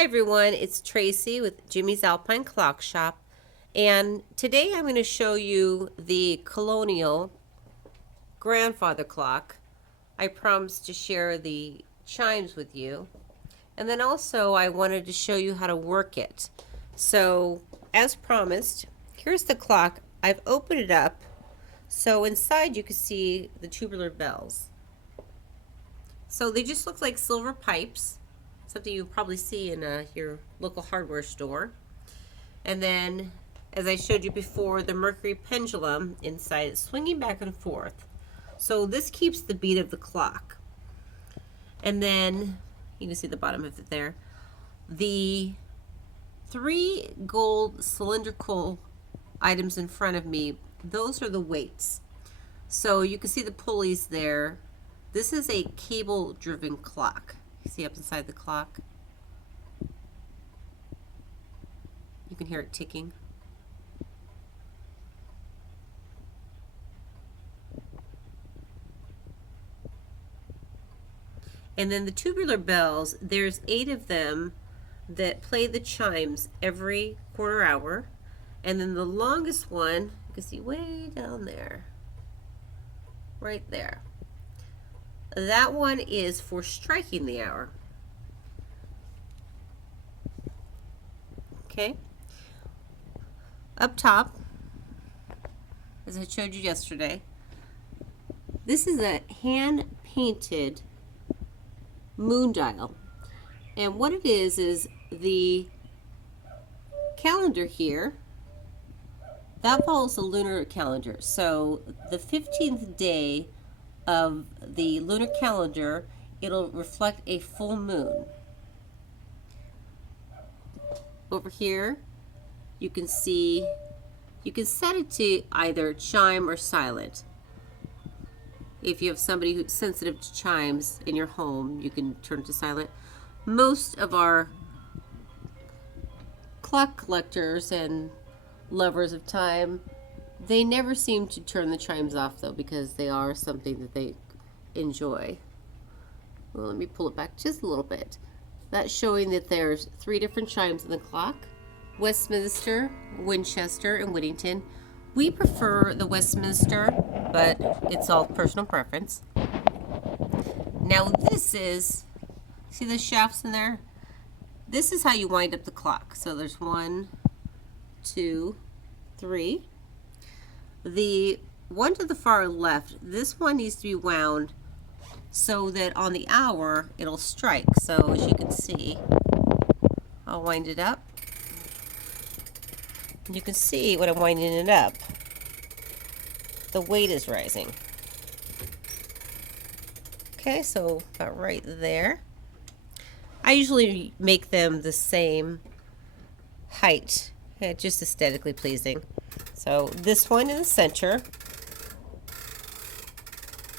Hi everyone, it's Tracy with Jimmy's Alpine Clock Shop, and today I'm going to show you the Colonial grandfather clock. I promised to share the chimes with you, and then also I wanted to show you how to work it. So as promised, here's the clock. I've opened it up so inside you can see the tubular bells. So they just look like silver pipes, something you probably see in your local hardware store. And then, as I showed you before, the mercury pendulum inside is swinging back and forth. So this keeps the beat of the clock. And then, you can see the bottom of it there. The 3 gold cylindrical items in front of me, those are the weights. So you can see the pulleys there. This is a cable-driven clock. You see up inside the clock? You can hear it ticking. And then the tubular bells, there's 8 of them that play the chimes every quarter hour. And then the longest one, you can see way down there, right there. That one is for striking the hour. Okay. Up top, as I showed you yesterday, this is a hand-painted moon dial. And what it is the calendar here, that follows the lunar calendar. So the 15th day of the lunar calendar, it'll reflect a full moon. Over here, you can see, you can set it to either chime or silent. If you have somebody who's sensitive to chimes in your home, you can turn to silent. Most of our clock collectors and lovers of time, they never seem to turn the chimes off though, because they are something that they enjoy. Well, let me pull it back just a little bit. That's showing that there's 3 different chimes in the clock: Westminster, Winchester, and Whittington. We prefer the Westminster, but it's all personal preference. Now this is, see the shafts in there? This is how you wind up the clock. So there's 1, 2, 3. The one to the far left, this one needs to be wound so that on the hour it'll strike. So as you can see, I'll wind it up. You can see when I'm winding it up, the weight is rising. Okay, so about right there. I usually make them the same height, just aesthetically pleasing. So this one in the center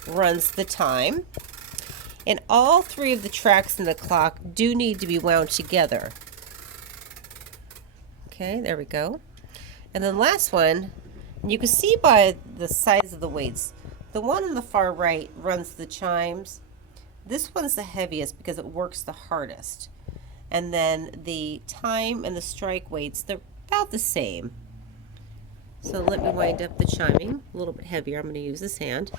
runs the time, and all 3 of the tracks in the clock do need to be wound together. Okay, there we go. And then the last one, you can see by the size of the weights, the one on the far right runs the chimes. This one's the heaviest because it works the hardest. And then the time and the strike weights, they're about the same. So let me wind up the chiming, a little bit heavier. I'm going to use this hand.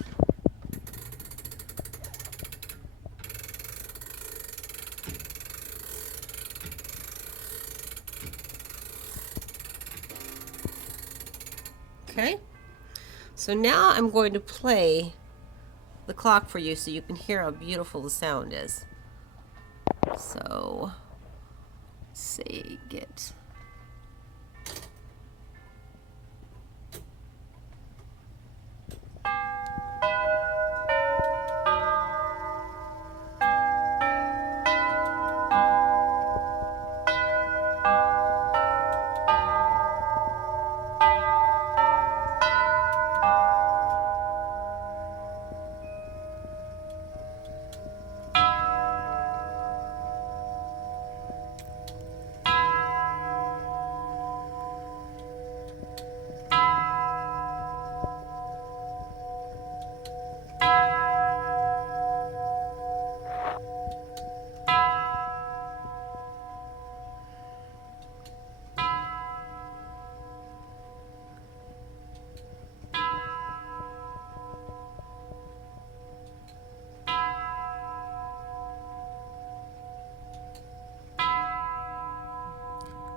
Okay, so now I'm going to play the clock for you so you can hear how beautiful the sound is. So, let's see, get...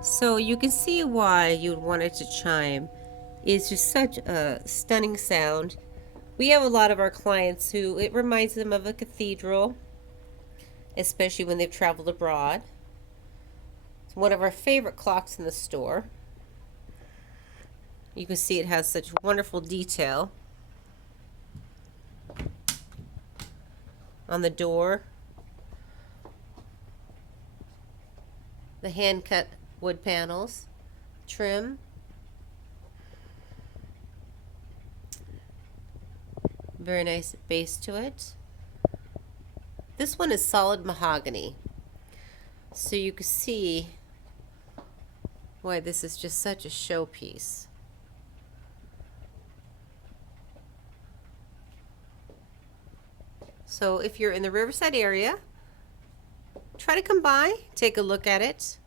So you can see why you'd want it to chime. It's just such a stunning sound. We have a lot of our clients who it reminds them of a cathedral, especially when they've traveled abroad. It's one of our favorite clocks in the store. You can see it has such wonderful detail on the door. The hand-cut wood panels, trim. Very nice base to it. This one is solid mahogany. So you can see why this is just such a showpiece. So if you're in the Riverside area, try to come by, take a look at it.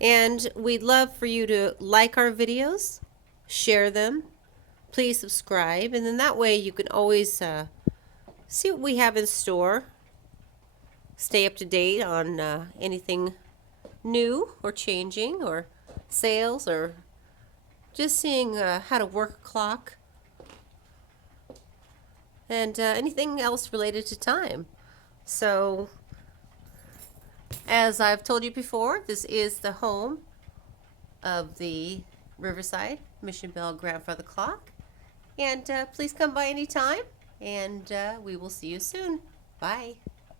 And we'd love for you to like our videos, share them, please subscribe, and then that way you can always see what we have in store, stay up to date on anything new or changing or sales or just seeing how to work a clock and anything else related to time. So as I've told you before, this is the home of the Riverside Mission Bell Grandfather Clock. And please come by anytime, and we will see you soon. Bye.